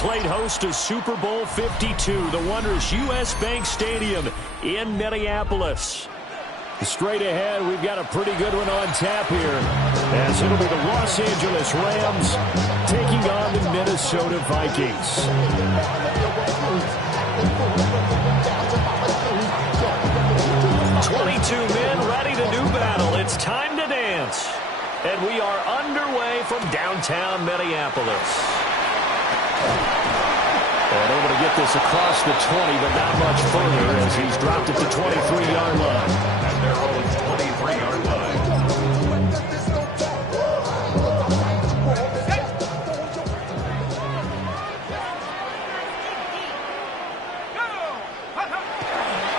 played host to Super Bowl 52, the wondrous U.S. Bank Stadium in Minneapolis. Straight ahead, we've got a pretty good one on tap here, as it'll be the Los Angeles Rams taking on the Minnesota Vikings. 22 men ready to do battle. It's time to dance. And we are underway from downtown Minneapolis. And able to get this across the 20, but not much further as he's dropped it to 23-yard line. At their own 23-yard line.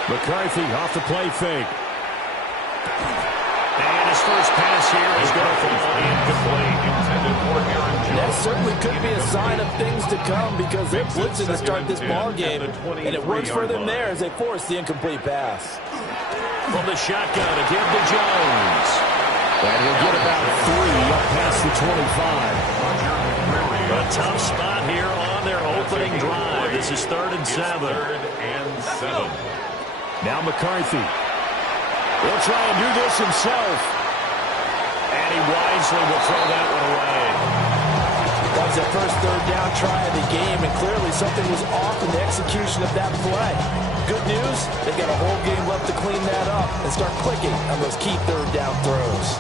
McCarthy off the play fake. And his first pass here is going to fall incomplete. That certainly could be a sign of things to come because they're blitzing to start this ball game, and it works for them there as they force the incomplete pass. From the shotgun, a give to Jones. And he'll get about 3 up past the 25. A tough spot here on their opening drive. This is 3rd and 7. Now McCarthy. He'll try and do this himself. And he wisely will throw that one away. That was the first 3rd down try of the game, and clearly something was off in the execution of that play. Good news, they've got a whole game left to clean that up and start clicking on those key 3rd down throws.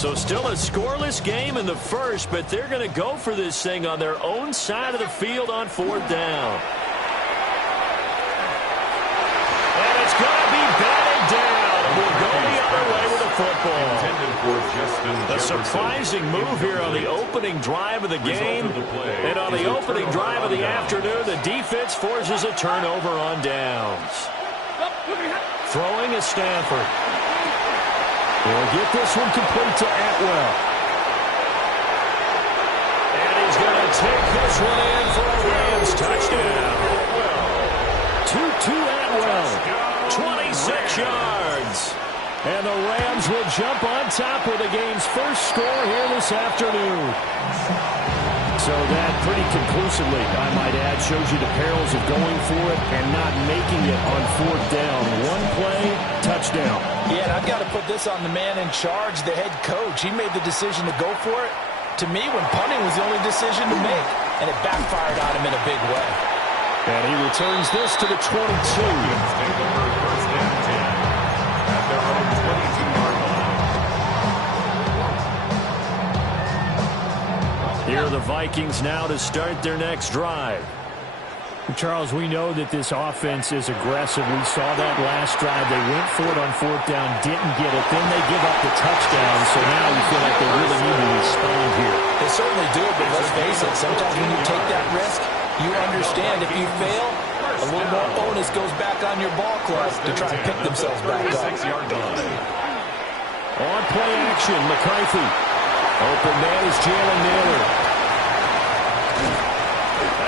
So still a scoreless game in the first, but they're going to go for this thing on their own side of the field on 4th down. And it's going to be batted down. We'll go the other way with the football. A surprising move here on the opening drive of the game. And on the opening drive of the afternoon, the defense forces a turnover on downs. Throwing is Stanford. He'll get this one complete to Atwell. And he's going to take this one in for a Rams touchdown. 2-2 Atwell. 26 yards. And the Rams will jump on top with the game's first score here this afternoon. So that pretty conclusively, I might add, shows you the perils of going for it and not making it on 4th down. One play, touchdown. Yeah, and I've got to put this on the man in charge, the head coach. He made the decision to go for it. To me, when punting was the only decision to make, and it backfired on him in a big way. And he returns this to the 22. Here are the Vikings now to start their next drive. Charles, we know that this offense is aggressive. We saw that last drive. They went for it on 4th down, didn't get it. Then they give up the touchdown, so now you feel like they really need to respond here. They certainly do, but let's face it, sometimes when you take that risk, you understand if you fail, a little more onus goes back on your ball club to try and pick themselves back up. On play action, McCarthy. Open man is Jalen Naylor.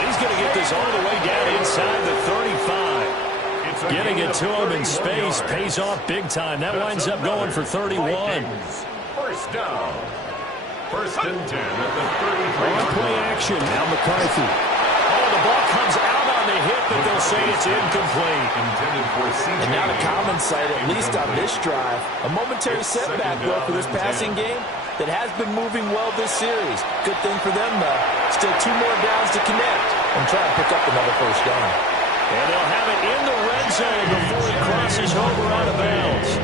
He's going to get this all the way down inside the 35. Getting it to him in space pays off big time. That winds up going for 31. First down. 1st and 10 at the 33. On play action, now McCarthy. Oh, the ball comes out on the hit, but they'll say it's incomplete. And now the common sight, at least on this drive, a momentary setback though for this passing game that has been moving well this series. Good thing for them, though. Still 2 more downs to connect and try to pick up another 1st down. And they'll have it in the red zone before he crosses over out of bounds.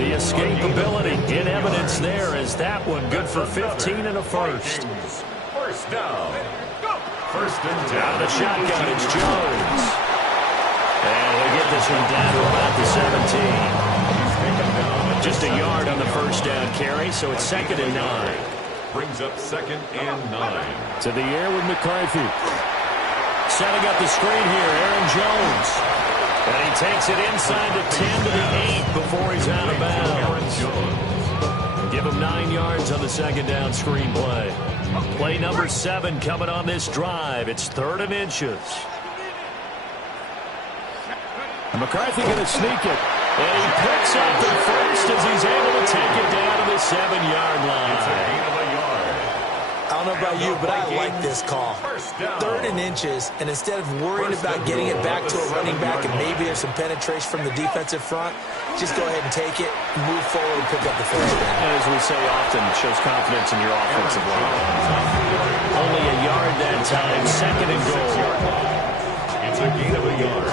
The escapability in evidence there as that one good for 15 and a first. First down. 1st and 10. Out of the shotgun, it's Jones. And he'll get this one down to about the 17. Just a yard on the 1st down carry, so it's 2nd and 9. Brings up 2nd and 9. To the air with McCarthy. Setting up the screen here, Aaron Jones. And he takes it inside the 10 to the 8 before he's out of bounds. Give him 9 yards on the 2nd down screen play. Play number 7 coming on this drive. It's 3rd and inches. And McCarthy going to sneak it. And he picks up the first as he's able to take it down to the 7-yard line. It's a gain of a yard. I'll don't know about you, but I like this call. 3rd and inches, and instead of worrying about getting it back to a running back and maybe there's some penetration from the defensive front, just go ahead and take it, move forward, and pick up the first down. And as we say often, it shows confidence in your offensive line. Only a yard that time, 2nd and goal. It's a gain of a yard.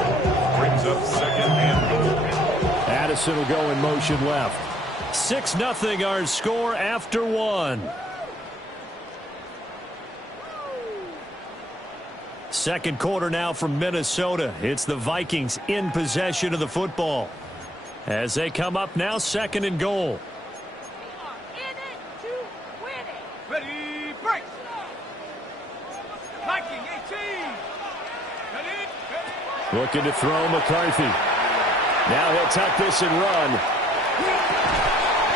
Brings up 2nd and goal. Addison will go in motion left. 6-0 our score after 1. Second quarter now from Minnesota. It's the Vikings in possession of the football. As they come up now, 2nd and goal. In it to win it. Ready, break. Viking 18. Ready. Looking to throw McCarthy. Now he'll tuck this and run.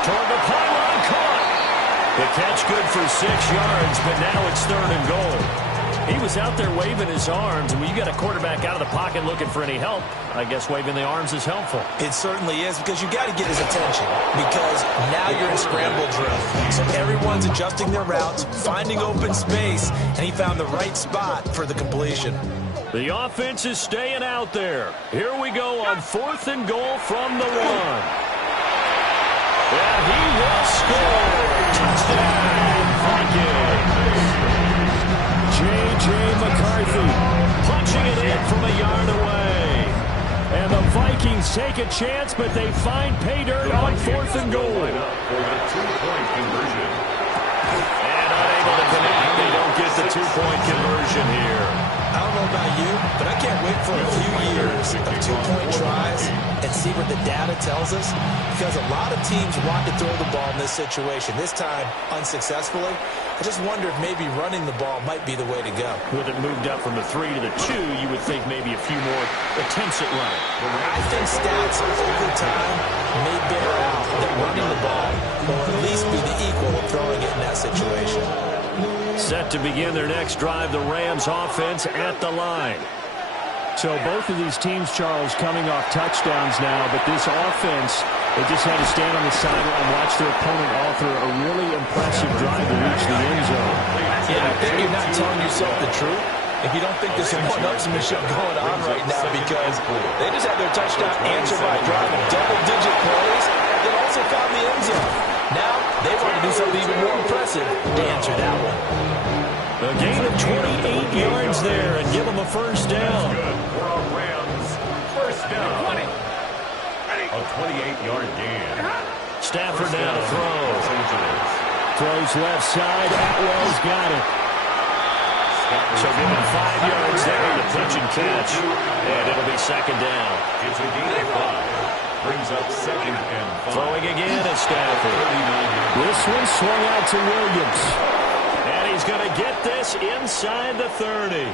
Toward the pylon, caught. The catch good for 6 yards, but now it's 3rd and goal. He was out there waving his arms, and when you got a quarterback out of the pocket looking for any help, I guess waving the arms is helpful. It certainly is, because you got to get his attention, because now you're in scramble drill. So everyone's adjusting their routes, finding open space, and he found the right spot for the completion. The offense is staying out there. Here we go on 4th and goal from the 1. And he will score. Touchdown, Vikings. J.J. McCarthy Punching it in from a yard away. and the Vikings take a chance, but they find pay dirt on 4th and goal. For the 2-point conversion. And unable to connect. They don't get the 2-point conversion here. I don't know about you, but I can't wait for a few years of 2-point tries and see what the data tells us, because a lot of teams want to throw the ball in this situation. This time, unsuccessfully. I just wonder if maybe running the ball might be the way to go. With it moved up from the 3 to the 2, you would think maybe a few more attempts at running. I think stats over time may bear out that running the ball will at least be the equal of throwing it in that situation. Set to begin their next drive, the Rams offense at the line. So both of these teams, Charles, coming off touchdowns now, but this offense, they just had to stand on the sideline and watch their opponent author a really impressive drive to reach the end zone. Yeah, I think you're not telling yourself the truth if you don't think there's some one-upsmanship going on right now, because they just had their touchdown answered by driving double-digit plays that also found the end zone. Now, they want to do something even more impressive to answer that one. A gain of 28 yards there and give them a first down. Good for a Rams first down. A 28-yard gain. Stafford now to throw. Los Angeles. Throws left side. Atwell's got it. So give him 5 yards there to pitch and catch. And it'll be 2nd down. It's a gain of 5. Brings up 2nd and 5. Throwing again is Stafford. This one swung out to Williams. And he's going to get this inside the 30.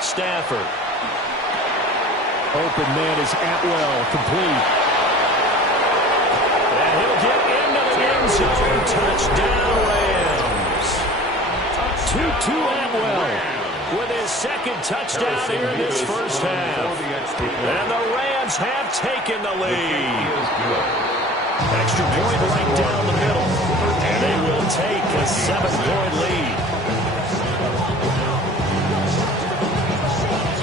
Stafford. Open man is Atwell, complete. And he'll get into the end zone. Touchdown, Rams. 2-2 Atwell with his 2nd touchdown here in this first half. And the Rams have taken the lead. Extra point right down the middle. And they will take a 7-point lead.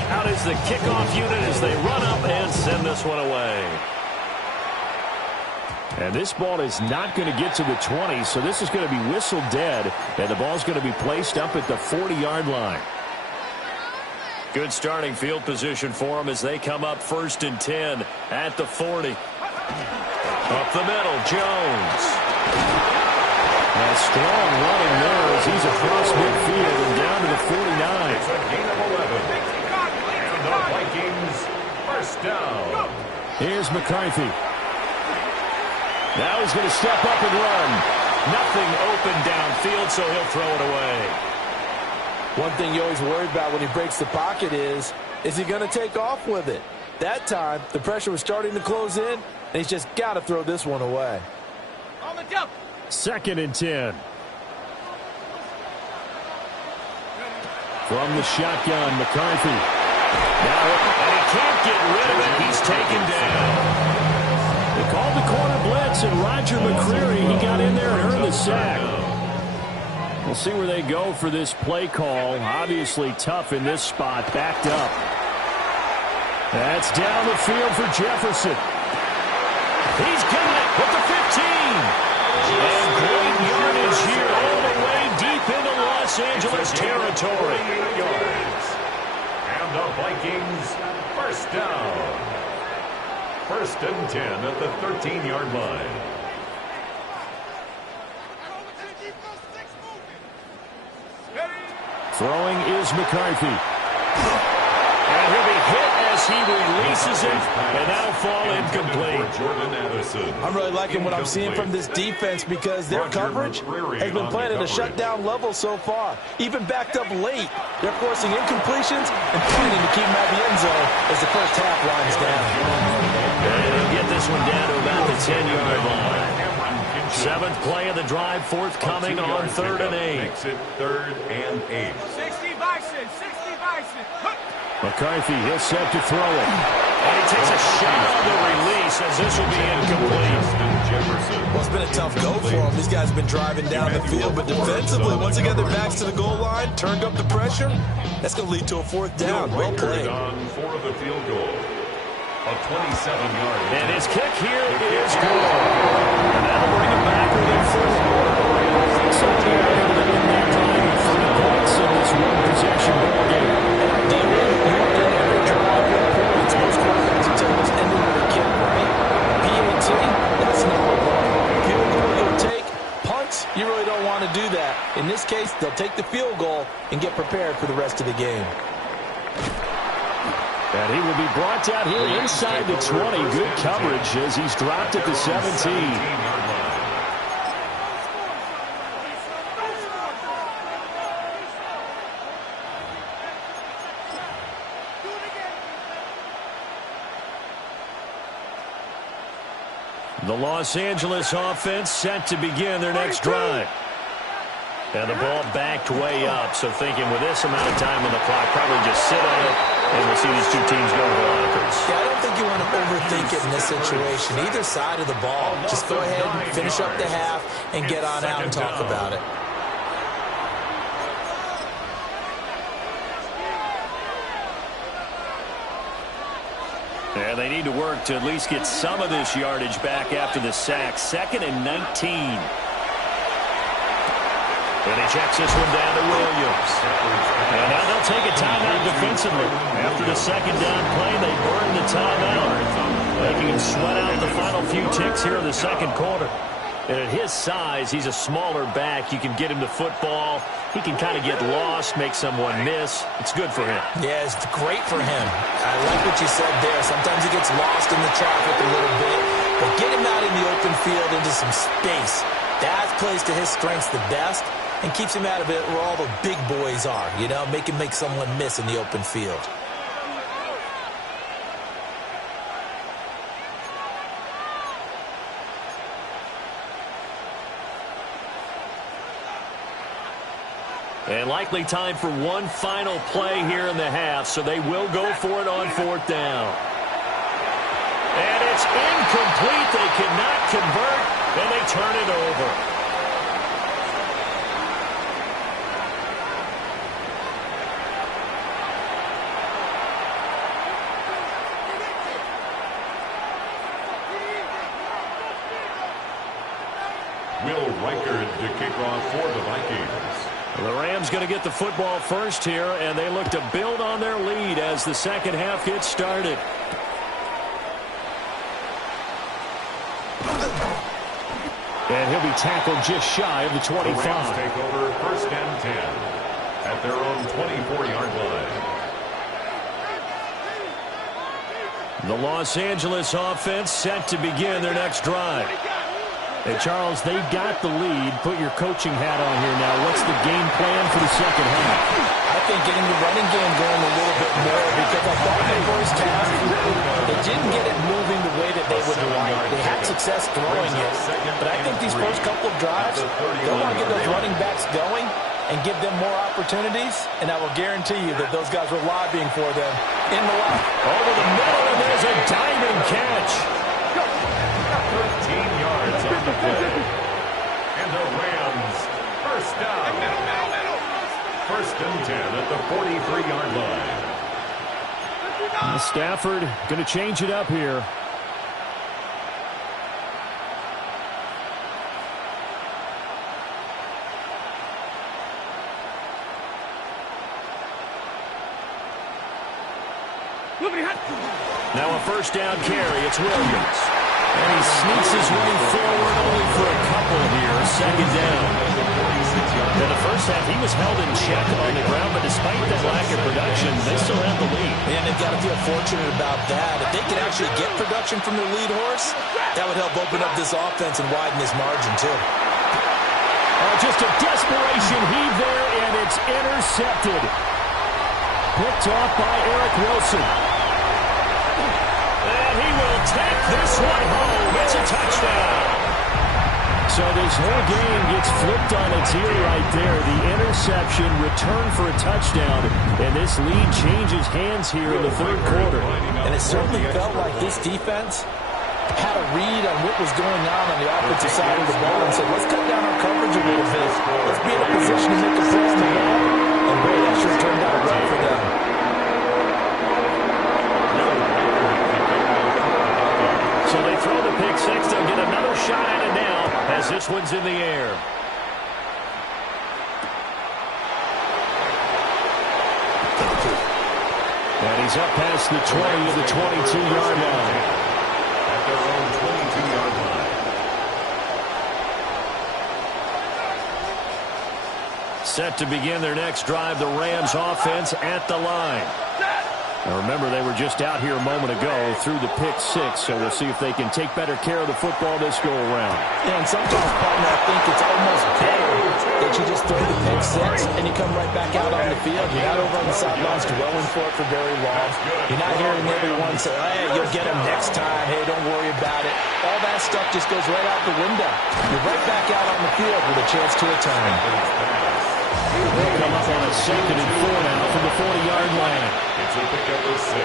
Out is the kickoff unit as they run up and send this one away. And this ball is not going to get to the 20, so this is going to be whistled dead, and the ball's going to be placed up at the 40-yard line. Good starting field position for them as they come up 1st and 10 at the 40. Up the middle, Jones. A strong running there as he's across midfield and down to the 49. It's a gain of 11. And the Vikings first down. Here's McCarthy. Now he's going to step up and run. Nothing open downfield, so he'll throw it away. One thing you always worry about when he breaks the pocket is Is he going to take off with it? That time, the pressure was starting to close in, and he's just got to throw this one away. On the jump. 2nd and 10. From the shotgun, McCarthy. Now, and he can't get rid of it. He's taken down. They called the corner blitz, and Roger McCreary, he got in there and earned the sack. We'll see where they go for this play call. Obviously tough in this spot, backed up. That's down the field for Jefferson. He's got it with the 15. And great yardage here all the way deep into Los Angeles territory. 48 yards. And the Vikings, first down. 1st and 10 at the 13-yard line. Throwing is McCarthy. And he'll be hit as he releases it, and that'll fall incomplete. I'm really liking what I'm seeing from this defense because their coverage has been playing at a shutdown level so far. Even backed up late, they're forcing incompletions and pointing to keep them out of the end zone as the first half winds down. And he'll get this one down to about the 10-yard line. 7th play of the drive, forthcoming on 3rd and 8. Makes it 3rd and 8. 60 Bison. 60 Bison. McCarthy, he'll set to throw it. And he takes a shot on the release as this will be incomplete. Well, it's been a tough go for them. These guys have been driving down the field, but defensively, once they got their backs to the goal line, turned up the pressure, that's going to lead to a 4th down. Well played. On for the field goal. A 27-yard. And his kick here is good. And that'll bring him back within 4. So they are able to win that time with 3 points in this one-possession ball game. Ideally, you want to end every drive with points. Most quarterbacks will tell us ending with a kick, right? PAT, that's not what we're doing. Field goal you'll take. Punts, you really don't want to do that. In this case, they'll take the field goal and get prepared for the rest of the game. And he will be brought down here inside the 20. Good coverage as he's dropped at the 17. The Los Angeles offense set to begin their next drive. And the ball backed way up, so thinking with this amount of time on the clock, probably just sit on it, and we'll see these two teams go to the lockers. Yeah, I don't think you want to overthink it in this situation. Either side of the ball. Just go ahead and finish up the half and get on out and talk about it. And they need to work to at least get some of this yardage back after the sack. 2nd and 19. And he checks this one down to Williams. And now they'll take a timeout defensively. After the 2nd down play, they burn the timeout, making him sweat out the final few ticks here in the 2nd quarter. And at his size, he's a smaller back. You can get him to football. He can kind of get lost, make someone miss. It's good for him. Yeah, it's great for him. I like what you said there. Sometimes he gets lost in the traffic a little bit. But get him out in the open field into some space. That plays to his strengths the best and keeps him out of it where all the big boys are. You know, make someone miss in the open field. And likely time for one final play here in the half, so they will go for it on 4th down. And it's incomplete. They cannot convert, and they turn it over. Will Reichard to kick off for the Vikings. The Rams going to get the football first here, and they look to build on their lead as the 2nd half gets started. And he'll be tackled just shy of the 25. The Rams take over 1st and 10 at their own 24-yard line. The Los Angeles offense set to begin their next drive. Hey, Charles, they've got the lead. Put your coaching hat on here now. What's the game plan for the second half? I think getting the running game going a little bit more because I thought their first half, they didn't get it moving the way that they would like. They had success throwing it, but I think these first couple of drives, they'll want to get those running backs going and give them more opportunities, and I will guarantee you that those guys were lobbying for them in the line. Over the middle, and there's a diving catch. 13 yards on the play. And the Rams, first down. First and 10 at the 43-yard line. Stafford going to change it up here. Now a first down carry. It's Williams. And he sneaks his way forward only for a couple here. Second down. In the first half, he was held in check on the ground, but despite that lack of production, they still have the lead. And they've got to feel fortunate about that. If they can actually get production from their lead horse, that would help open up this offense and widen this margin, too. Oh, just a desperation heave there, and it's intercepted. Picked off by Eric Wilson. And he will take this one home. It's a touchdown. So this whole game gets flipped on its ear right there. The interception, return for a touchdown, and this lead changes hands here in the third quarter. And it certainly felt like this defense had a read on what was going on the offensive side of the ball and said, let's cut down our coverage a little bit. Let's be in a position to make a play on the ball. And boy, that sure turned out well for them. So they throw the pick six. They'll get another shot at it now as this one's in the air. And he's up past the 20 to the 22-yard line. At their own 22-yard line. Set to begin their next drive, the Rams offense at the line. Now remember, they were just out here a moment ago through the pick six, so we'll see if they can take better care of the football this go-around. Yeah, and sometimes, partner, I think it's almost better that you just throw the pick six and you come right back out on the field. You're not over on the sidelines dwelling for it for very long. You're not hearing everyone say, hey, you'll get them next time. Hey, don't worry about it. All that stuff just goes right out the window. You're right back out on the field with a chance to return. They'll come up on a 2nd and 4 now from the 40-yard line. It's a pickup of 6.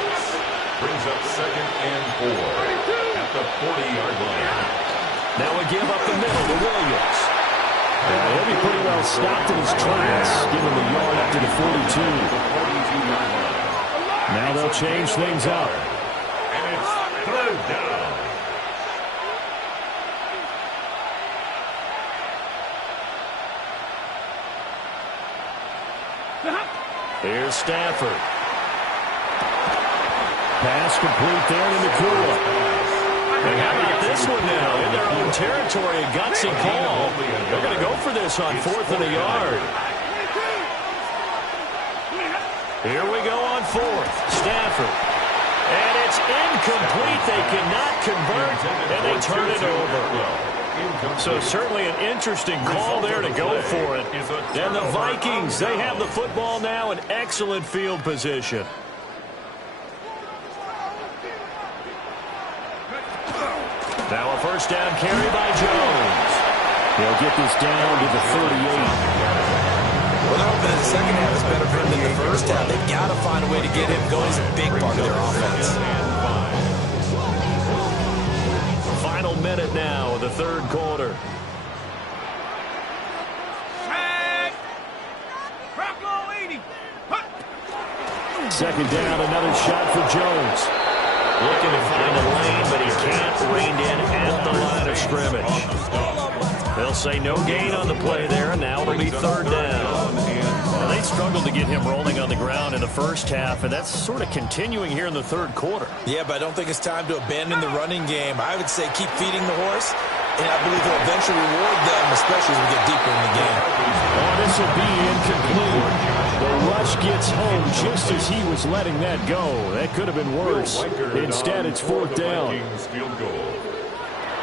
Brings up 2nd and 4 at the 40-yard line. Now a give up the middle to Williams. He'll be pretty well stopped in his tracks, giving the yard up to the 42. Now they'll change things up. And it's third down. Here's Stafford. Pass complete there to Nakua. And how about this one now? In their own territory, a gutsy call. They're going to go for this on 4th and a yard. Here we go on 4th. Stafford. And it's incomplete. They cannot convert, and they turn it over. So certainly an interesting call there to go for it. And the Vikings, they have the football now in excellent field position. Now a first down carry by Jones. They'll get this down to the 38. Well, they're hoping that the second half is better for him than the first half. They've got to find a way to get him going. He's a big part of their offense. Final minute now of the third quarter. Second down, another shot for Jones. Looking to find a lane, but he can't. Reined in at the line of scrimmage. They'll say no gain on the play there, and now it'll be third down. Well, they struggled to get him rolling on the ground in the first half, and that's sort of continuing here in the third quarter. Yeah, but I don't think it's time to abandon the running game. I would say keep feeding the horse, and I believe he'll eventually reward them, especially as we get deeper in the game. Oh, this will be incomplete. The rush gets home just as he was letting that go. That could have been worse. Instead, it's 4th down.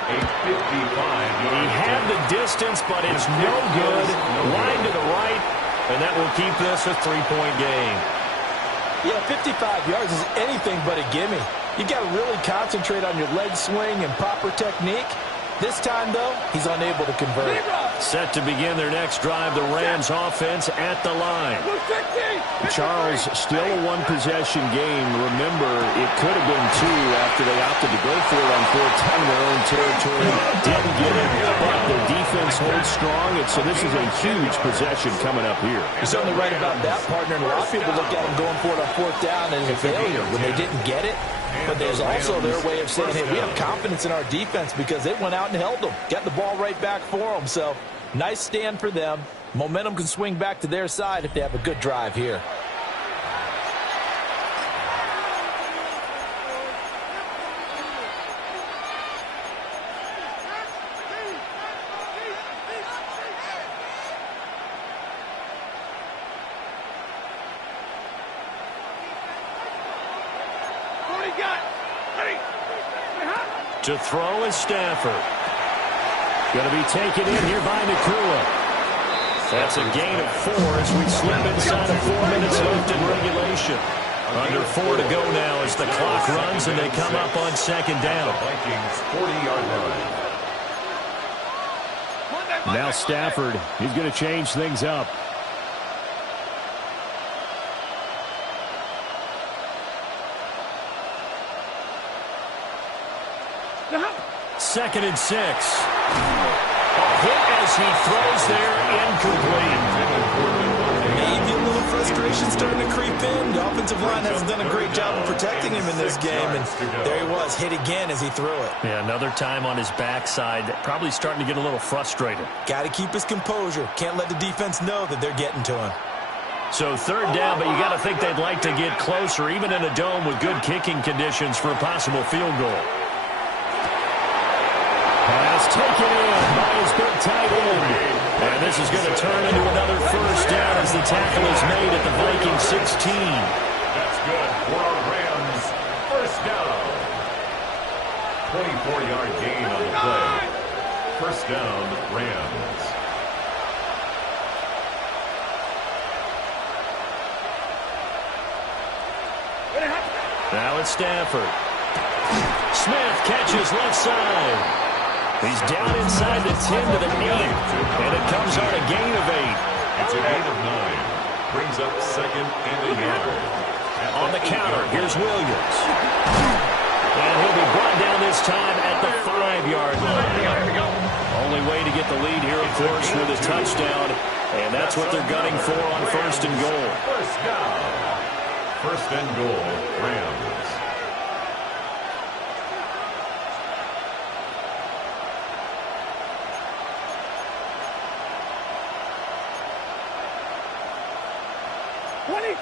A 55-yard. He had the distance, but it's no good. Wide to the right, and that will keep this a 3-point game. Yeah, 55 yards is anything but a gimme. You got to really concentrate on your leg swing and proper technique. This time, though, he's unable to convert. Set to begin their next drive, the Rams offense at the line. Charles, still a one-possession game. Remember, it could have been two after they opted to go for it on fourth down in their own territory. Didn't get it, but their defense holds strong, and so this is a huge possession coming up here. You're certainly right about that, partner. And a lot of people look at them going for it on fourth down as a failure when they didn't get it. But there's also their way of saying, hey, we have confidence in our defense because they went out and held them. Got the ball right back for them. So, nice stand for them. Momentum can swing back to their side if they have a good drive here. To throw is Stafford. Going to be taken in here by Nakua. That's a gain of 4 as we slip inside of 4 minutes left in regulation. Under 4 to go now as the clock runs and they come up on second down. Vikings 40-yard line. Now Stafford, he's going to change things up. Second and 6. A hit as he throws there, incomplete. Maybe a little frustration starting to creep in. The offensive line hasn't done a great job of protecting him in this game. And there he was, hit again as he threw it. Yeah, another time on his backside. Probably starting to get a little frustrated. Got to keep his composure. Can't let the defense know that they're getting to him. So third down, but you got to think they'd like to get closer, even in a dome with good kicking conditions for a possible field goal. Pass taken in by his big tight end. And this is going to turn into another first down as the tackle is made at the Vikings 16. That's good for our Rams. First down. 24-yard gain on the play. First down, Rams. Now it's Stafford. Smith catches left side. He's down inside the 10 to the 8, and it comes on a gain of 8. It's a gain of 9. Brings up second and a yard. On the counter, here's Williams. And he'll be brought down this time at the 5-yard line. Only way to get the lead here, of course, with a touchdown, and that's what they're gunning for on first and goal. First down. First and goal, Rams.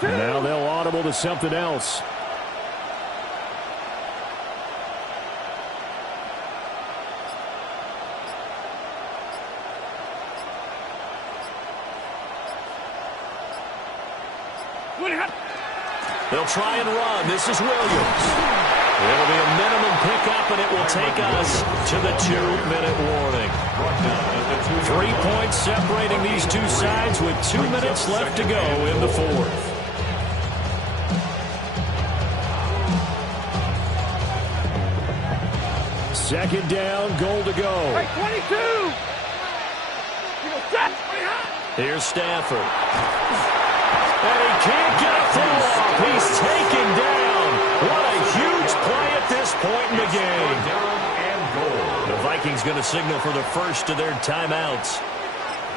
Now they'll audible to something else. They'll try and run. This is Williams. It'll be a minimum pickup, and it will take us to the 2-minute warning. 3 points separating these two sides with 2 minutes left to go in the fourth. Second down, goal to go. Hey, 22! Here's Stafford. And he can't get a throw off. He's taken down. What a huge play at this point in the game. The Vikings going to signal for the first of their timeouts.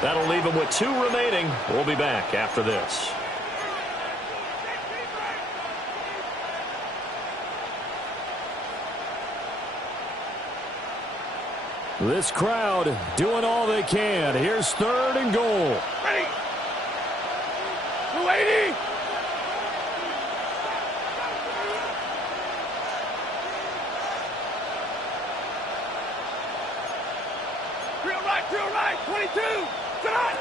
That'll leave them with 2 remaining. We'll be back after this. This crowd doing all they can. Here's third and goal. Ready! 280! Drill right, 22! Shot!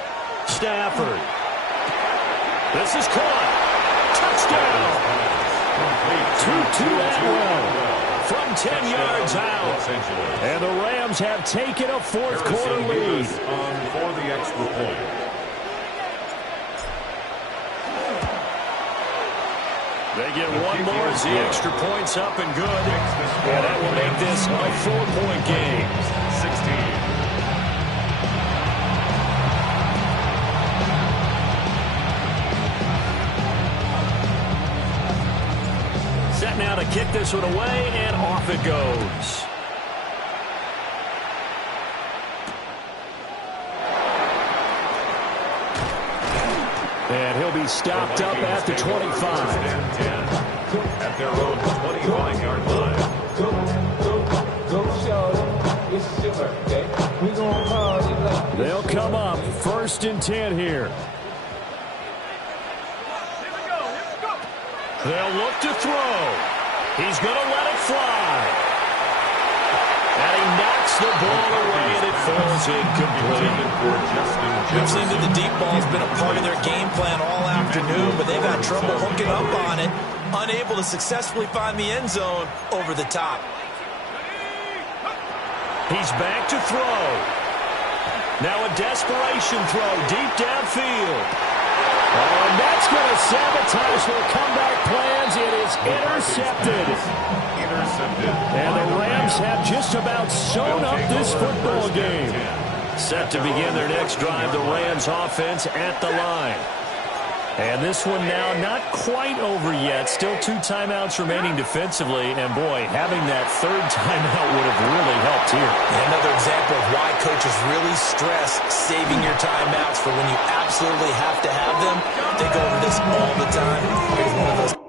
Stafford. This is caught. Touchdown! 2-2 Atwell. For from 10 yards out. And the Rams have taken a fourth-quarter lead. For the extra point. They get one more as the extra point's up and good. And that will make this a 4-point game. 16. Set now to kick this one away, and off it goes. And he'll be stopped up at the 25. At their own 25-yard line. They'll come up 1st and 10 here. They'll look to throw. He's going to let it fly. And he knocks the ball away, and it falls incomplete. We've seen that the deep ball's been a part of their game plan all afternoon, but they've had trouble hooking up on it, unable to successfully find the end zone over the top. He's back to throw. Now a desperation throw deep downfield. Oh, and that's going to sabotage their comeback plans. It is intercepted. And the Rams have just about sewn up this football game. Set to begin their next drive, the Rams offense at the line. And this one now not quite over yet. Still 2 timeouts remaining defensively. And, boy, having that 3rd timeout would have really helped here. Another example of why coaches really stress saving your timeouts for when you absolutely have to have them. They go over this all the time. Here's one of those.